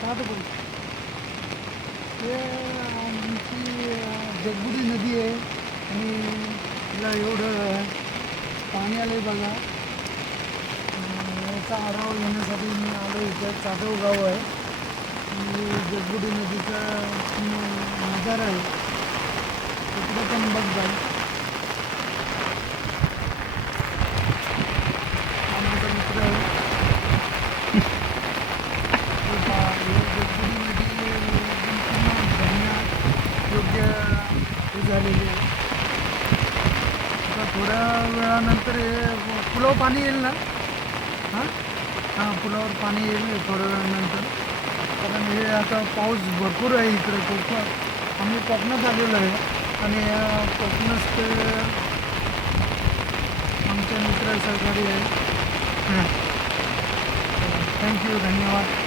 पाहतो बोल. हे आमची जगबुडी नदी आहे आणि तिला एवढं पाणी आलं आहे बघा. याचा आढावा घेण्यासाठी मी आलो. इथं चादव गाव आहे आणि जगबुडी नदीचा नजारा आहे तिकडे पण बघ जाईल. हा माझा मित्र आहे. जगबुडी नदी एकदम पूर्ण योग्य हे झालेली आहे. आता थोड्या वेळानंतर हे पुलावर पाणी येईल ना. हां हां पुलावर पाणी येईल थोड्या वेळानंतर. कारण हे आता पाऊस भरपूर आहे इकडे कोकणात. आम्ही कोकणात आलेलो आहे आणि कोकणात आमच्या मित्र सहकारी आहे. थँक्यू धन्यवाद.